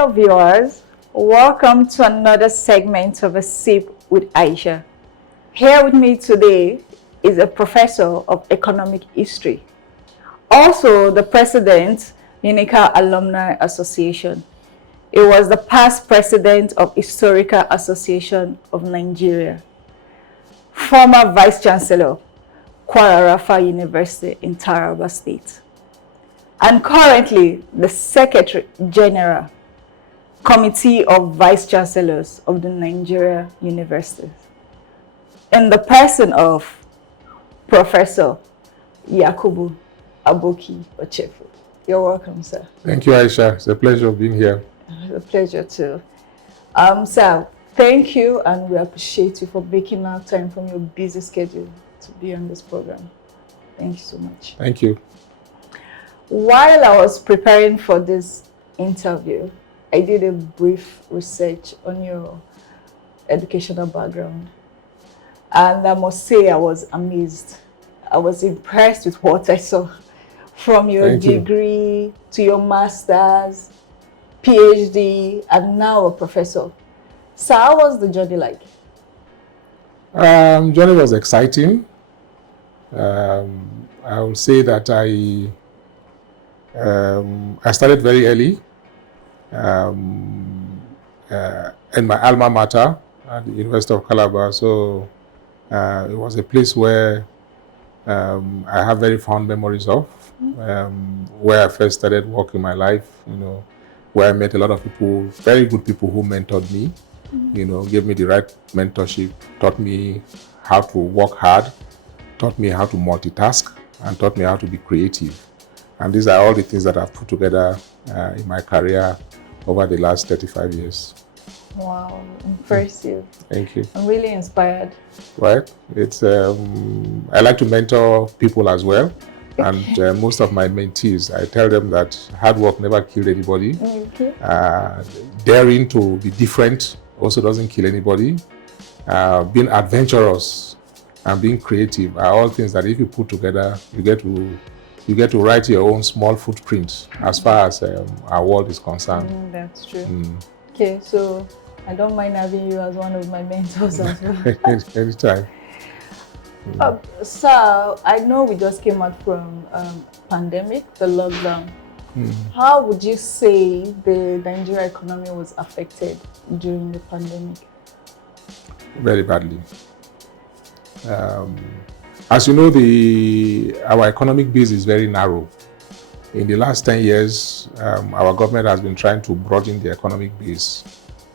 fellow viewers, welcome to another segment of A Sip with Aisha. Here with me today is a professor of economic history, also the president, Unica Alumni Association. He was the past president of Historical Association of Nigeria, former vice chancellor, Kwara Rafa University in Taraba State, and currently the Secretary General, Committee of Vice Chancellors of the Nigerian Universities, in the person of Professor Yakubu Aboki Ochefu. You're welcome, sir. Thank you, Aisha. It's a pleasure being here. It's a pleasure too. Sir, thank you, and we appreciate you for making out time from your busy schedule to be on this program. Thank you so much. Thank you. While I was preparing for this interview, I did a brief research on your educational background. And I must say I was amazed. I was impressed with what I saw, from your degree to your master's, PhD, and now a professor. So how was the journey like? Journey was exciting. I would say that I started very early in my alma mater at the University of Calabar. So it was a place where I have very fond memories of, where I first started working my life, where I met a lot of people, very good people who mentored me, gave me the right mentorship, taught me how to work hard, taught me how to multitask, and taught me how to be creative. And these are all the things that I've put together in my career over the last 35 years. Wow, impressive. Thank you. I'm really inspired. Right. It's I like to mentor people as well. And most of my mentees, I tell them that hard work never killed anybody. Okay. Daring to be different also doesn't kill anybody. Being adventurous and being creative are all things that if you put together, you get to write your own small footprint as far as our world is concerned. That's true. Okay, so I don't mind having you as one of my mentors as well. Anytime. So I know we just came out from pandemic, the lockdown. How would you say the Nigerian economy was affected during the pandemic? Very badly. As you know, our economic base is very narrow. In the last 10 years, our government has been trying to broaden the economic base.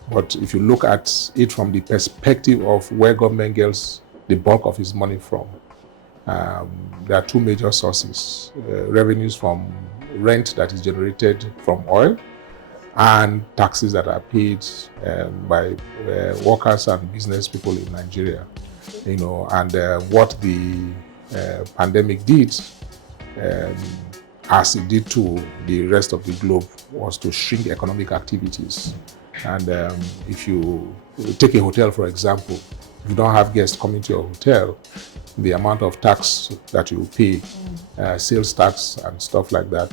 But if you look at it from the perspective of where government gets the bulk of its money from, there are two major sources. Revenues from rent that is generated from oil and taxes that are paid by workers and business people in Nigeria. And what the pandemic did, as it did to the rest of the globe, was to shrink economic activities. And if you take a hotel, for example, if you don't have guests coming to your hotel, the amount of tax that you pay, sales tax and stuff like that,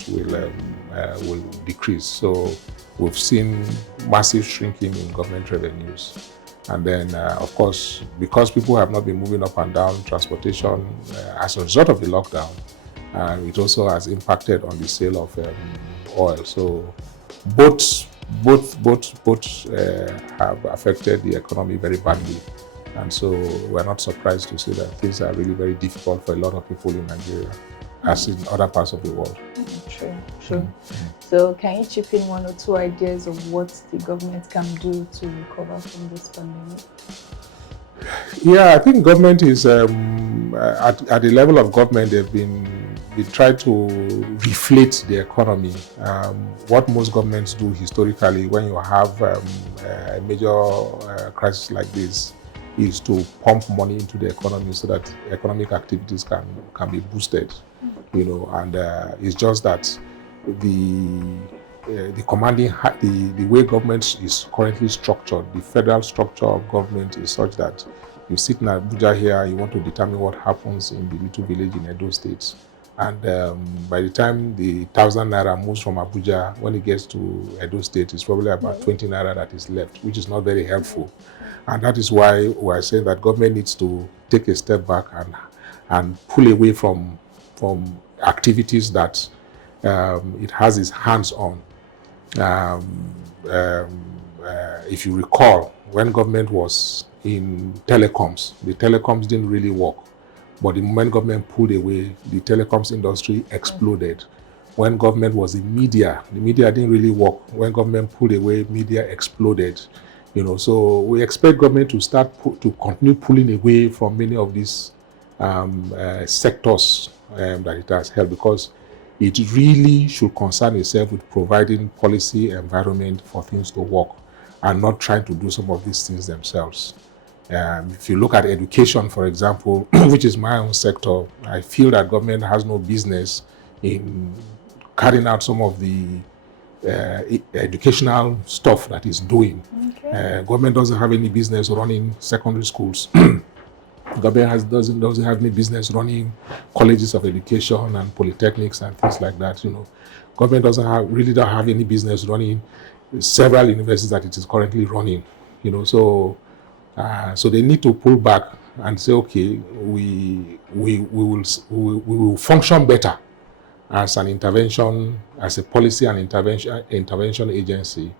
will decrease. So we've seen massive shrinking in government revenues. And then, of course, because people have not been moving up and down transportation as a result of the lockdown, it also has impacted on the sale of oil. So both have affected the economy very badly. And so we're not surprised to see that things are really very difficult for a lot of people in Nigeria, as in other parts of the world. True. So can you chip in one or two ideas of what the government can do to recover from this pandemic? Yeah, I think government is, at the level of government, they try to reflate the economy. What most governments do historically when you have a major crisis like this is to pump money into the economy so that economic activities can be boosted, and it's just that the commanding, the way government is currently structured, the federal structure of government is such that you sit in Abuja here, you want to determine what happens in the little village in Edo State, And by the time the 1,000 naira moves from Abuja, when it gets to Edo State, it's probably about 20 naira that is left, which is not very helpful. And that is why we are saying that government needs to take a step back and pull away from activities that it has its hands on. If you recall, when government was in telecoms, the telecoms didn't really work. But the moment government pulled away, the telecoms industry exploded. When government was in media, the media didn't really work. When government pulled away, media exploded. So we expect government to to continue pulling away from many of these sectors that it has held, because it really should concern itself with providing policy environment for things to work and not trying to do some of these things themselves. If you look at education, for example, which is my own sector, I feel that government has no business in carrying out some of the educational stuff that it's doing. Okay. Government doesn't have any business running secondary schools. Government doesn't have any business running colleges of education and polytechnics and things like that. Government really don't have any business running several universities that it is currently running. So they need to pull back and say, okay, we will function better as an intervention, as a policy and intervention agency,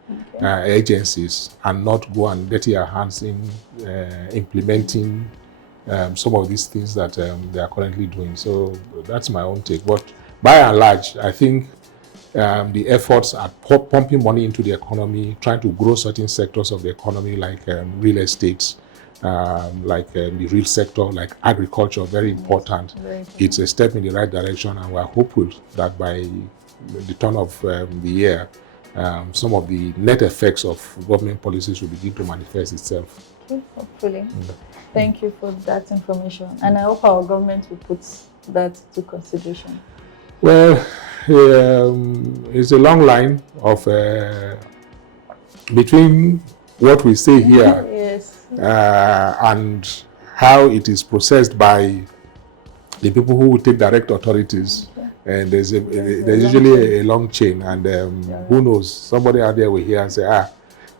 agencies, and not go and dirty our hands in implementing some of these things that they are currently doing. So that's my own take. But by and large, I think the efforts at pumping money into the economy, trying to grow certain sectors of the economy, like real estate, like the real sector, like agriculture, very important. It's a step in the right direction, and we're hopeful that by the turn of the year, some of the net effects of government policies will begin to manifest itself. Okay, hopefully. Thank you for that information, and I hope our government will put that to consideration. Well, it's a long line of between what we say here yes. And how it is processed by the people who take direct authorities. Okay. And there's usually a long chain, and who knows, somebody out there will hear and say,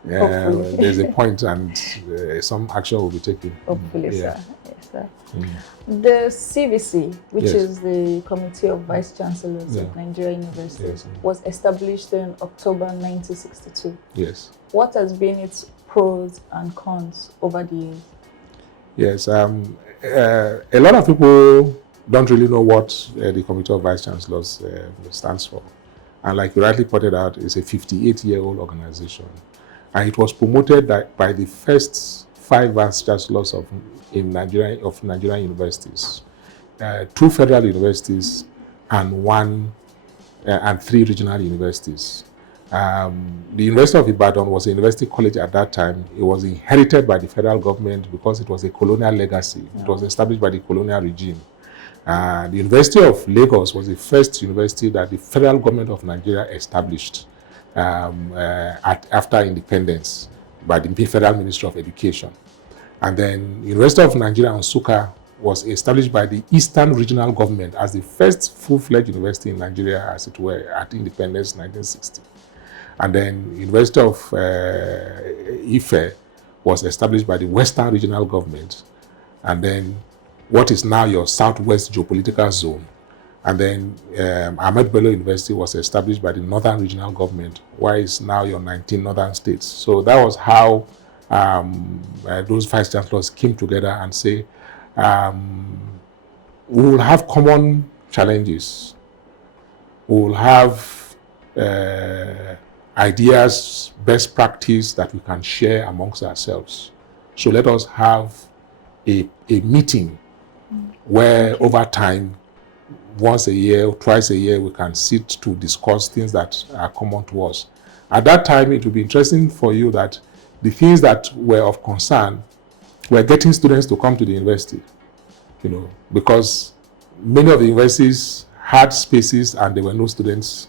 there's a point, and some action will be taken. Hopefully, sir. Yes, sir. The CVC, which is the Committee of Vice Chancellors of Nigerian Universities, was established in October 1962. Yes. What has been its pros and cons over the years? Yes. A lot of people don't really know what the Committee of Vice Chancellors stands for. And like you rightly pointed out, it's a 58-year-old organization. And it was promoted by the first 5 Vice Chancellors of Nigerian universities, 2 federal universities and 3 regional universities. The University of Ibadan was a university college at that time. It was inherited by the federal government because it was a colonial legacy. It was established by the colonial regime. The University of Lagos was the first university that the federal government of Nigeria established after independence by the Federal Ministry of Education. And then University of Nigeria Nsukka was established by the Eastern Regional Government as the first full-fledged university in Nigeria, as it were, at independence 1960. And then University of Ife was established by the Western Regional Government. And then what is now your Southwest Geopolitical Zone. And then Ahmed Bello University was established by the Northern Regional Government, where it's now your 19 northern states. So that was how those vice chancellors came together and say, we will have common challenges. We will have ideas, best practice that we can share amongst ourselves. So let us have a meeting where over time, once a year, twice a year, we can sit to discuss things that are common to us. At that time, it will be interesting for you that the things that were of concern were getting students to come to the university, because many of the universities had spaces and there were no students,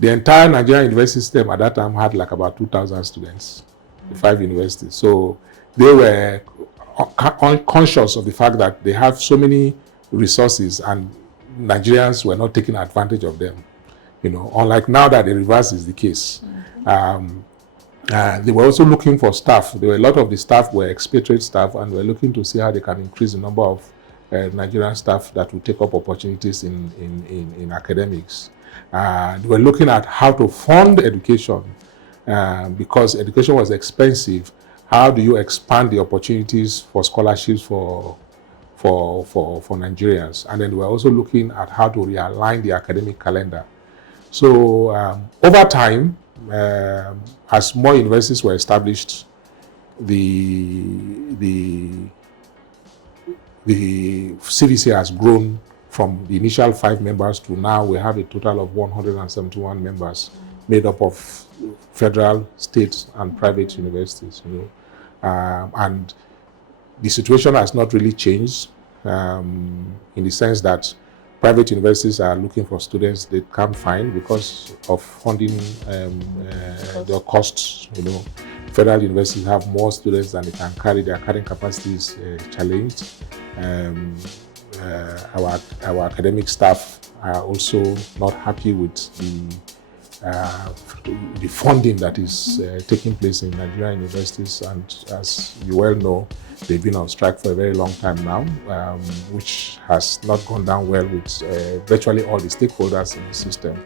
The entire Nigerian university system at that time had like about 2,000 students, the 5 universities. So they were conscious of the fact that they have so many resources and Nigerians were not taking advantage of them. Unlike now that the reverse is the case. They were also looking for staff. There were a lot of the staff were expatriate staff, and were looking to see how they can increase the number of Nigerian staff that will take up opportunities in academics. They were looking at how to fund education because education was expensive. How do you expand the opportunities for scholarships for Nigerians? And then they were also looking at how to realign the academic calendar. So over time, as more universities were established, the CVC has grown from the initial 5 members to now we have a total of 171 members, made up of federal, state, and private universities. And the situation has not really changed in the sense that private universities are looking for students they can't find because of funding their costs. Federal universities have more students than they can carry. Their carrying capacity is challenged. Our academic staff are also not happy with the funding that is taking place in Nigerian universities, and as you well know, they've been on strike for a very long time now, which has not gone down well with virtually all the stakeholders in the system,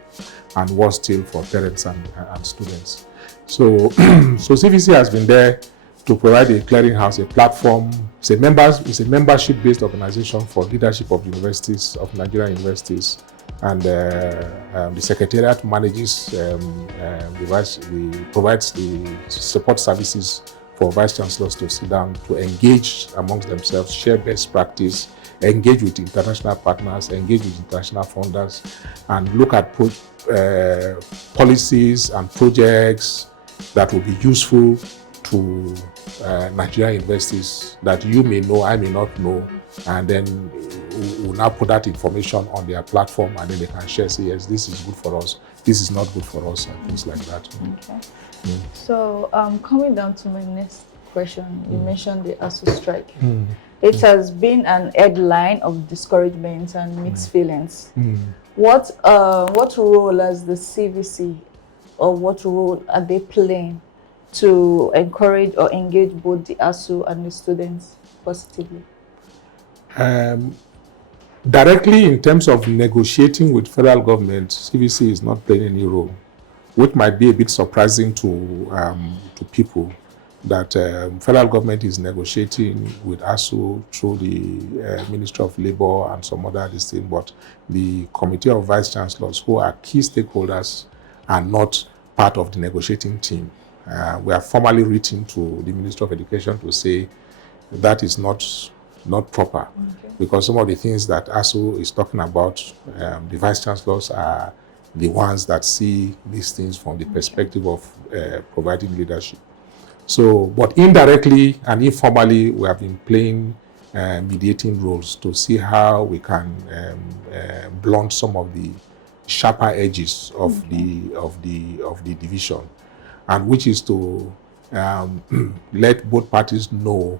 and worse still for parents and students. So, CVC has been there to provide a clearinghouse, a platform. It's a membership-based organization for leadership of universities, of Nigerian universities, and the Secretariat manages, provides the support services for vice chancellors to sit down, to engage amongst themselves, share best practice, engage with international partners, engage with international funders, and look at policies and projects that will be useful to Nigerian universities that you may know, I may not know, and then we'll now put that information on their platform, and then they can share, say, yes, this is good for us, this is not good for us, and things like that. Okay. So, coming down to my next question, you mentioned the ASU strike. It has been an headline of discouragement and mixed feelings. What role has the CVC, or what role are they playing to encourage or engage both the ASU and the students positively? Directly, in terms of negotiating with federal government, CVC is not playing any role, which might be a bit surprising to people, that federal government is negotiating with ASU through the Ministry of Labor and some other things, but the Committee of Vice Chancellors, who are key stakeholders, are not part of the negotiating team. We have formally written to the Ministry of Education to say that is not proper, because some of the things that ASU is talking about, the Vice Chancellors are the ones that see these things from the perspective of providing leadership. So, but indirectly and informally, we have been playing mediating roles to see how we can blunt some of the sharper edges of the division, and which is to let both parties know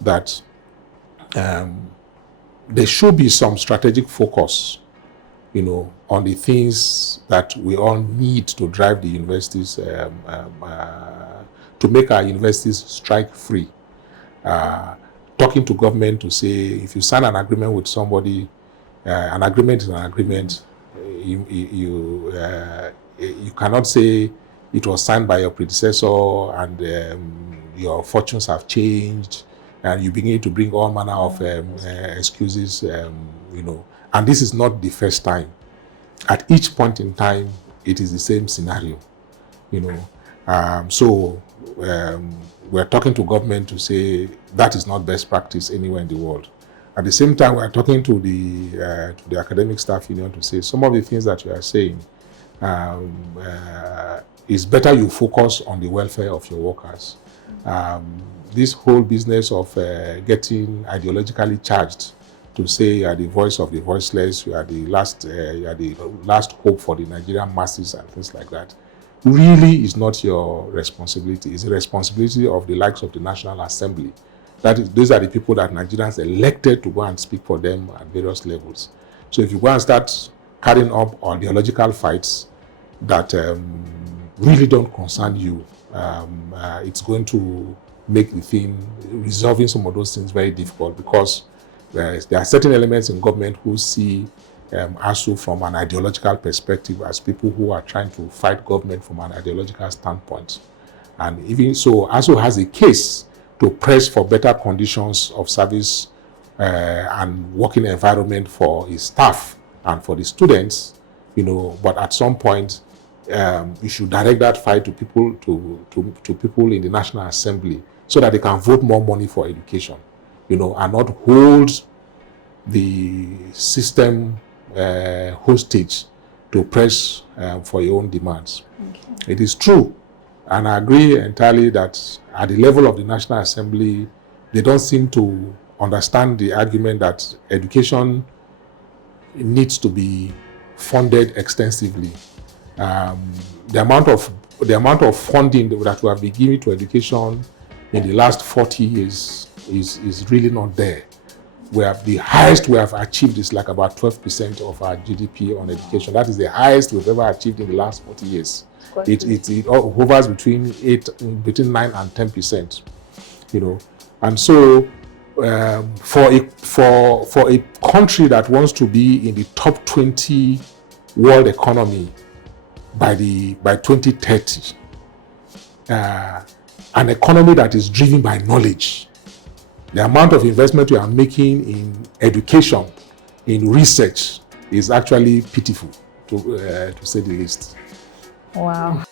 that there should be some strategic focus, on the things that we all need to drive the universities, to make our universities strike-free. Talking to government to say, if you sign an agreement with somebody, an agreement is an agreement. You cannot say it was signed by your predecessor and your fortunes have changed, and you begin to bring all manner of excuses, and this is not the first time. At each point in time, it is the same scenario, so we're talking to government to say that is not best practice anywhere in the world. At the same time, we're talking to the academic staff union to say some of the things that you are saying, it's better you focus on the welfare of your workers. This whole business of getting ideologically charged to say you are the voice of the voiceless, you are the last hope for the Nigerian masses and things like that, really is not your responsibility. It's the responsibility of the likes of the National Assembly. Those are the people that Nigerians elected to go and speak for them at various levels. So if you go and start carrying up on ideological fights that really don't concern you, it's going to make the thing, resolving some of those things, very difficult, because there are certain elements in government who see ASU from an ideological perspective as people who are trying to fight government from an ideological standpoint. And even so, ASU has a case to press for better conditions of service and working environment for his staff and for the students, but at some point, you should direct that fight to people to people in the National Assembly so that they can vote more money for education, and not hold the system hostage to press for your own demands. Okay. It is true, and I agree entirely that at the level of the National Assembly, they don't seem to understand the argument that education needs to be funded extensively. The amount of funding that we have been giving to education in the last 40 years is really not there. The highest we have achieved is like about 12% of our GDP on education. That is the highest we've ever achieved in the last 40 years. It hovers between 9 and 10%. And so for a country that wants to be in the top 20 world economy by 2030, an economy that is driven by knowledge, the amount of investment we are making in education, in research, is actually pitiful, to say the least. Wow.